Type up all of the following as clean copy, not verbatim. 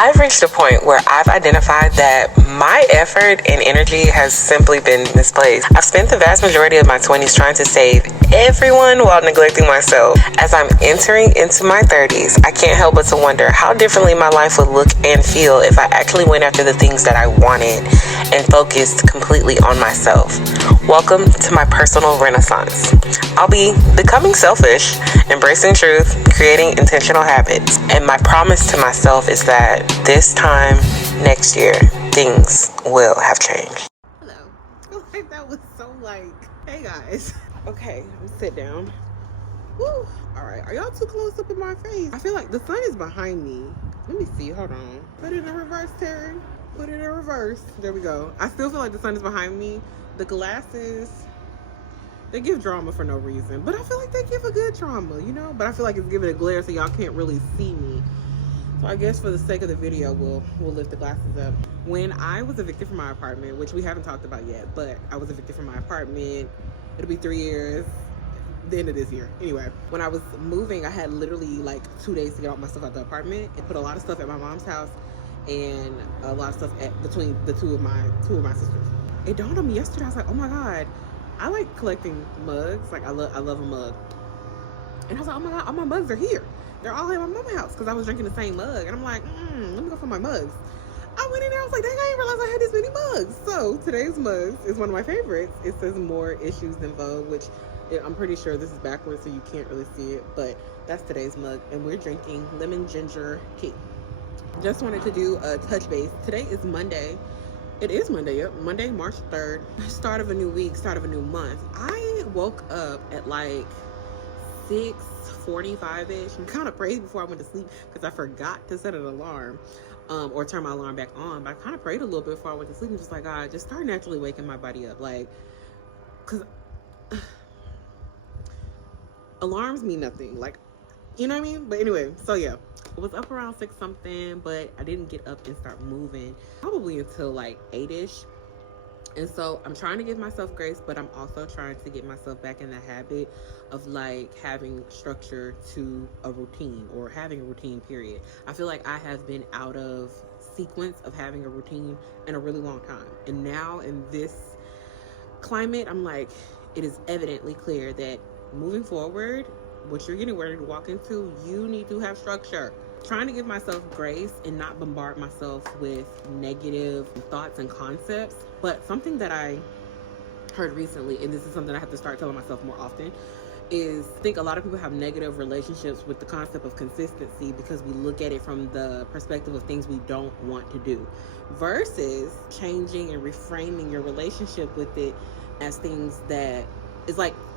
I've reached a point where I've identified that my effort and energy has simply been misplaced. I've spent the vast majority of my 20s trying to save everyone while neglecting myself. As I'm entering into my 30s, I can't help but to wonder how differently my life would look and feel if I actually went after the things that I wanted and focused completely on myself. Welcome to my personal renaissance. I'll be becoming selfish, embracing truth, creating intentional habits, and my promise to myself is that this time next year, things will have changed. Hello. Like that was so hey guys. Okay, sit down. Woo. Alright, are y'all too close up in my face? I feel like the sun is behind me. Let me see, hold on. Put it in reverse, Terry. Put it in reverse. There we go. I still feel like the sun is behind me. The glasses, they give drama for no reason, but I feel like they give a good drama, you know? But I feel like it's giving a glare so y'all can't really see me. So I guess for the sake of the video, we'll lift the glasses up. When I was evicted from my apartment, which we haven't talked about yet, but I was evicted from my apartment. It'll be 3 years, the end of this year. Anyway, when I was moving, I had literally 2 days to get all my stuff out the apartment and put a lot of stuff at my mom's house and a lot of stuff between the two of my sisters. It dawned on me yesterday. I was like, oh my God, I like collecting mugs. I love a mug. And I was like, oh my God, all my mugs are here. They're all at my mama's house because I was drinking the same mug. And I'm like, let me go find my mugs. I went in there, I was like, dang, I didn't realize I had this many mugs. So today's mugs is one of my favorites. It says more issues than Vogue, which I'm pretty sure this is backwards so you can't really see it. But that's today's mug. And we're drinking lemon ginger tea. Just wanted to do a touch base. Today is Monday. It is Monday, yep. Monday, March 3rd. Start of a new week, start of a new month. I woke up at 6:45-ish. I'm kind of prayed before I went to sleep because I forgot to set an alarm or turn my alarm back on. But I kind of prayed a little bit before I went to sleep and just God, just start naturally waking my body up. Because alarms mean nothing. You know what I mean? But anyway, so yeah. I was up around 6 something, but I didn't get up and start moving probably until 8-ish. And so I'm trying to give myself grace, but I'm also trying to get myself back in the habit of having structure to a routine or having a routine period. I feel like I have been out of sequence of having a routine in a really long time. And now in this climate, I'm it is evidently clear that moving forward, what you're getting ready to walk into, you need to have structure. Trying to give myself grace and not bombard myself with negative thoughts and concepts. But something that I heard recently, and this is something I have to start telling myself more often, is I think a lot of people have negative relationships with the concept of consistency because we look at it from the perspective of things we don't want to do versus changing and reframing your relationship with it as things that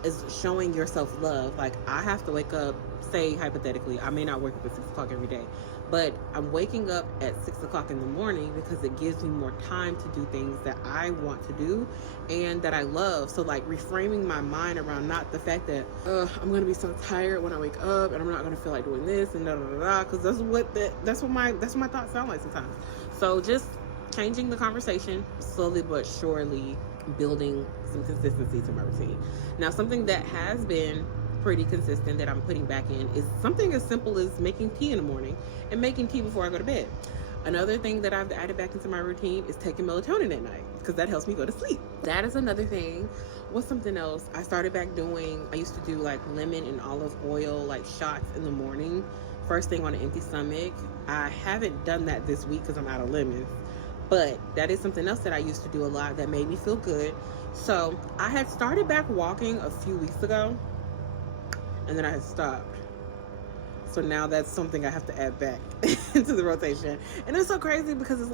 is showing yourself love. I have to wake up, say hypothetically, I may not wake up at 6 o'clock every day, but I'm waking up at 6 o'clock in the morning because it gives me more time to do things that I want to do and that I love. So reframing my mind around not the fact that I'm gonna be so tired when I wake up and I'm not gonna feel like doing this and because that's what my thoughts sound like sometimes. So just changing the conversation slowly but surely, building some consistency to my routine. Now, something that has been pretty consistent that I'm putting back in is something as simple as making tea in the morning and making tea before I go to bed. Another thing that I've added back into my routine is taking melatonin at night because that helps me go to sleep. That is another thing. What's something else I started back doing? I used to do lemon and olive oil shots in the morning, first thing on an empty stomach. I haven't done that this week because I'm out of lemons. But that is something else that I used to do a lot that made me feel good. So I had started back walking a few weeks ago and then I had stopped. So now that's something I have to add back into the rotation. And it's so crazy because it's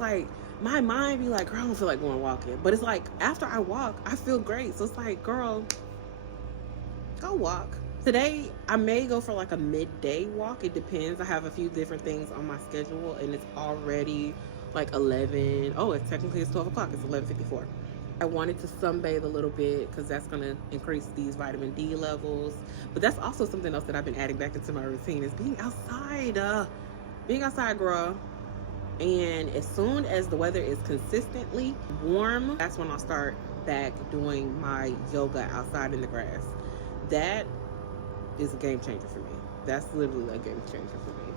my mind be girl, I don't feel like going walking. But it's after I walk, I feel great. So it's girl, go walk. Today, I may go for a midday walk. It depends. I have a few different things on my schedule and it's already 11. Oh, it's 12 o'clock. It's 11:54. I wanted to sunbathe a little bit because that's going to increase these vitamin D levels. But that's also something else that I've been adding back into my routine is being outside. Being outside, girl. And as soon as the weather is consistently warm, that's when I'll start back doing my yoga outside in the grass. That is a game changer for me. That's literally a game changer for me.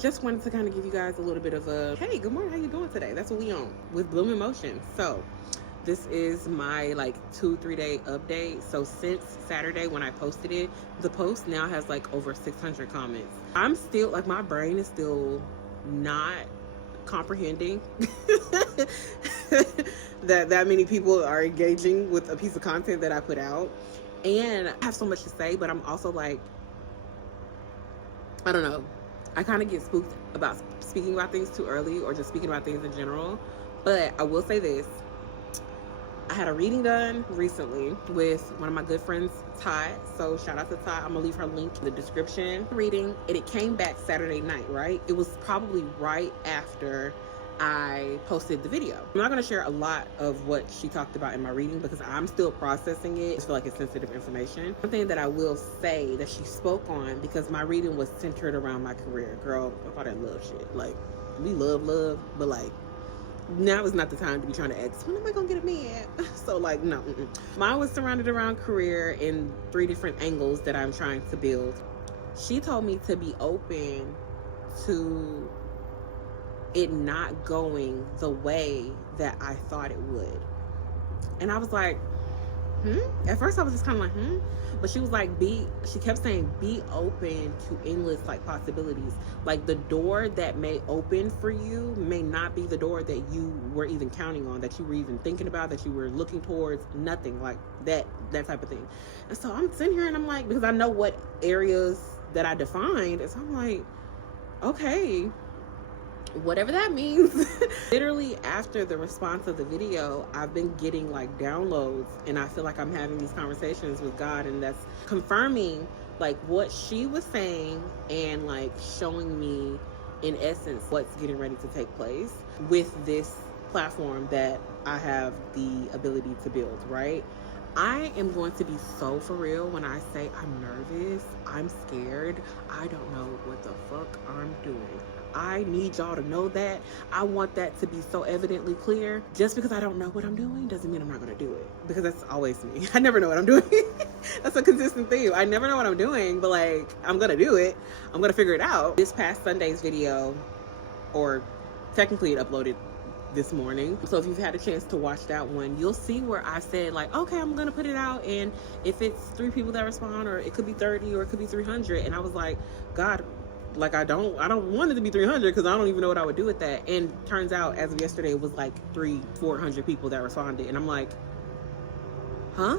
just wanted to kind of give you guys a little bit of a, hey, good morning, how you doing today? That's what we on with Bloom Emotion. So this is my like 2-3 day update. So since Saturday when I posted it, the post now has like over 600 comments. I'm still like, my brain is still not comprehending that many people are engaging with a piece of content that I put out. And I have so much to say, but I'm also like, I don't know, I kind of get spooked about speaking about things too early or just speaking about things in general. But I will say this, I had a reading done recently with one of my good friends, Ty. So shout out to Ty. I'm gonna leave her link in the description. Reading, and it came back Saturday night, right? It was probably right after I posted the video. I'm not gonna share a lot of what she talked about in my reading because I'm still processing it. I feel like it's sensitive information. One thing that I will say that she spoke on, because my reading was centered around my career. Girl, I thought I love shit. Like, we love, but like, now is not the time to be trying to ask, when am I gonna get a man? So like, no. Mine was surrounded around career in 3 different angles that I'm trying to build. She told me to be open to it not going the way that I thought it would. And I was like, at first I was just kind of like, but she was like, she kept saying, be open to endless like possibilities. Like the door that may open for you may not be the door that you were even counting on, that you were even thinking about, that you were looking towards, nothing like that type of thing. And so I'm sitting here and I'm like, because I know what areas that I defined, and so I'm like, okay, whatever that means. Literally after the response of the video, I've been getting like downloads, and I feel like I'm having these conversations with God, and that's confirming like what she was saying and like showing me in essence what's getting ready to take place with this platform that I have the ability to build, right? I am going to be so for real when I say I'm nervous, I'm scared, I don't know what the fuck I'm doing. I need y'all to know that. I want that to be so evidently clear. Just because I don't know what I'm doing doesn't mean I'm not gonna do it, because that's always me. I never know what I'm doing. That's a consistent theme. I never know what I'm doing, but like, I'm gonna do it. I'm gonna figure it out. This past Sunday's video, or technically it uploaded this morning, so if you've had a chance to watch that one, you'll see where I said like, okay, I'm gonna put it out, and if it's 3 people that respond, or it could be 30, or it could be 300, and I was like, God, like I don't want it to be 300 because I don't even know what I would do with that. And turns out as of yesterday it was like 300-400 people that responded, and I'm like, huh?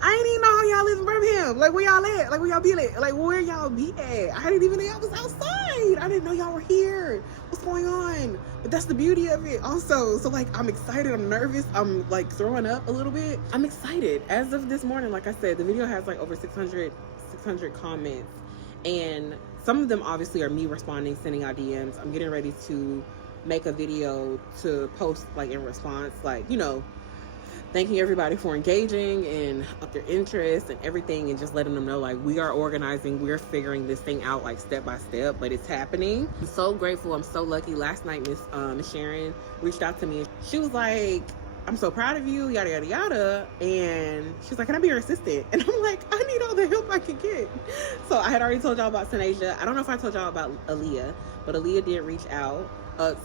I didn't even know how y'all live in Birmingham. Like, where y'all at? Like, where y'all be at? Like, where y'all be at? I didn't even know y'all was outside. I didn't know y'all were here. What's going on? But that's the beauty of it also. So like, I'm excited, I'm nervous, I'm like throwing up a little bit. I'm excited. As of this morning, like I said, the video has like over 600 comments, and some of them obviously are me responding, sending out DMs. I'm getting ready to make a video to post like in response, like, you know, thanking everybody for engaging and their interest and everything, and just letting them know like we are organizing, we're figuring this thing out like step by step, but it's happening. I'm so grateful, I'm so lucky. Last night Miss Sharon reached out to me, and she was like, I'm so proud of you, yada yada yada, and she's like, can I be your assistant? And I'm like, I need all the help I can get. So I had already told y'all about Sanasia. I don't know if I told y'all about Aaliyah, but Aaliyah did reach out,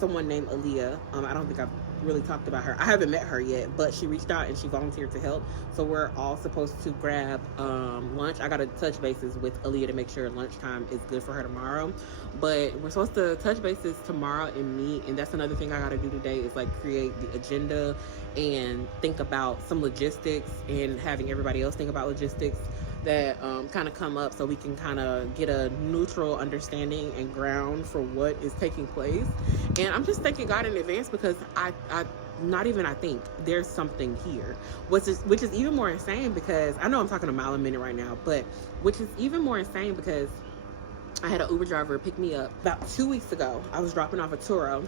someone named Aaliyah. I don't think I've really talked about her. I haven't met her yet, but she reached out and she volunteered to help. So we're all supposed to grab lunch. I gotta touch bases with Aaliyah to make sure lunchtime is good for her tomorrow, but we're supposed to touch bases tomorrow and meet. And that's another thing I gotta do today, is like create the agenda and think about some logistics, and having everybody else think about logistics that kind of come up, so we can kind of get a neutral understanding and ground for what is taking place. And I'm just thanking God in advance, because I think there's something here, which is even more insane, because I know I'm talking a mile a minute right now, but which is even more insane because I had an Uber driver pick me up about 2 weeks ago. I was dropping off a Turo,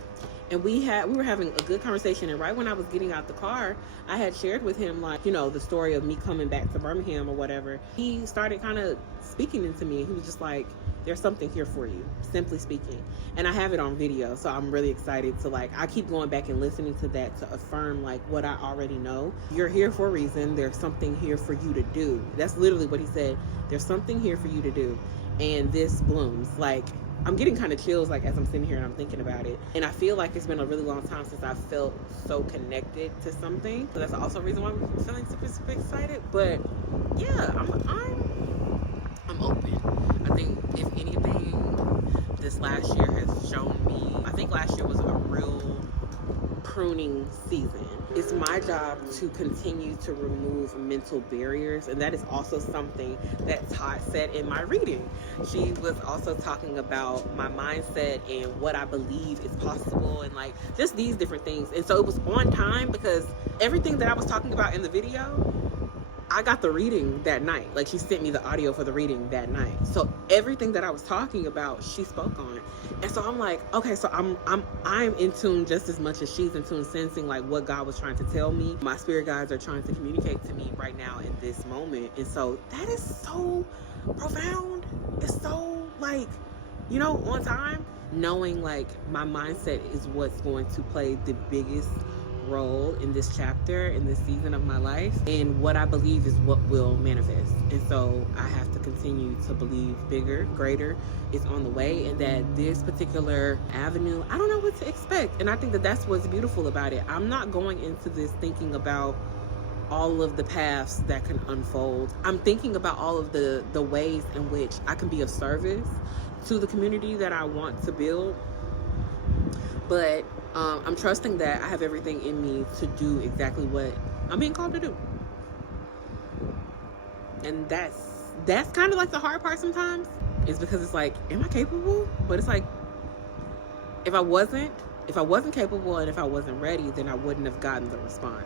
and we were having a good conversation. And right when I was getting out the car, I had shared with him, like, you know, the story of me coming back to Birmingham or whatever. He started kind of speaking into me. He was just like, there's something here for you, simply speaking. And I have it on video, so I'm really excited to, like, I keep going back and listening to that to affirm, like, what I already know. You're here for a reason. There's something here for you to do. That's literally what he said. There's something here for you to do. And this blooms. Like, I'm getting kind of chills like as I'm sitting here and I'm thinking about it. And I feel like it's been a really long time since I felt so connected to something. So that's also a reason why I'm feeling super excited. But yeah, I'm open. I think if anything, this last year has shown me, I think last year was a real pruning season. It's my job to continue to remove mental barriers, and that is also something that Todd said in my reading. She was also talking about my mindset and what I believe is possible, and like just these different things. And so it was on time because everything that I was talking about in the video, I got the reading that night. Like, she sent me the audio for the reading that night. So everything that I was talking about, she spoke on. And so I'm like, okay, so I'm in tune just as much as she's in tune, sensing like what God was trying to tell me. My spirit guides are trying to communicate to me right now in this moment. And so that is so profound. It's so like, you know, on time. Knowing like my mindset is what's going to play the biggest role in this chapter, in this season of my life, and what I believe is what will manifest. And so I have to continue to believe bigger, greater is on the way, and that this particular avenue, I don't know what to expect. And I think that that's what's beautiful about it. I'm not going into this thinking about all of the paths that can unfold. I'm thinking about all of the ways in which I can be of service to the community that I want to build. But I'm trusting that I have everything in me to do exactly what I'm being called to do. And that's kind of like the hard part sometimes, is because it's like, am I capable? But it's like, if I wasn't capable and if I wasn't ready, then I wouldn't have gotten the response.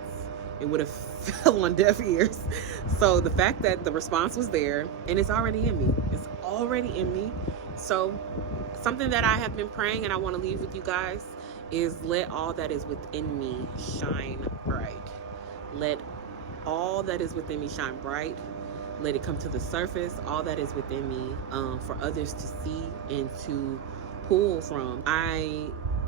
It would have fell on deaf ears. So the fact that the response was there, and it's already in me. It's already in me. So something that I have been praying and I want to leave with you guys is, let all that is within me shine bright. Let all that is within me shine bright. Let it come to the surface, all that is within me, for others to see and to pull from. I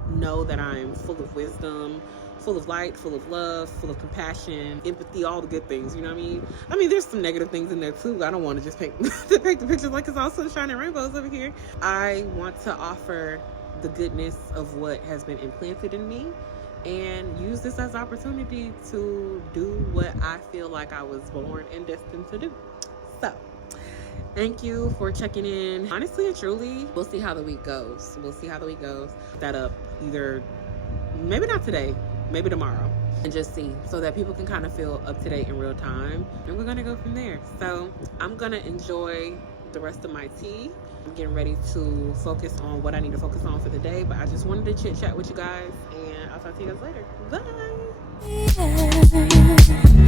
know that I'm full of wisdom, full of light, full of love, full of compassion, empathy, all the good things, you know what I mean? I mean, there's some negative things in there too. I don't want to just paint the picture like it's all sunshine and rainbows over here. I want to offer the goodness of what has been implanted in me and use this as an opportunity to do what I feel like I was born and destined to do. So thank you for checking in. Honestly and truly, we'll see how the week goes. That up either, maybe not today, maybe tomorrow, and just see, so that people can kind of feel up to date in real time. And we're gonna go from there. So I'm gonna enjoy the rest of my tea. I'm getting ready to focus on what I need to focus on for the day, but I just wanted to chit chat with you guys, and I'll talk to you guys later. Bye.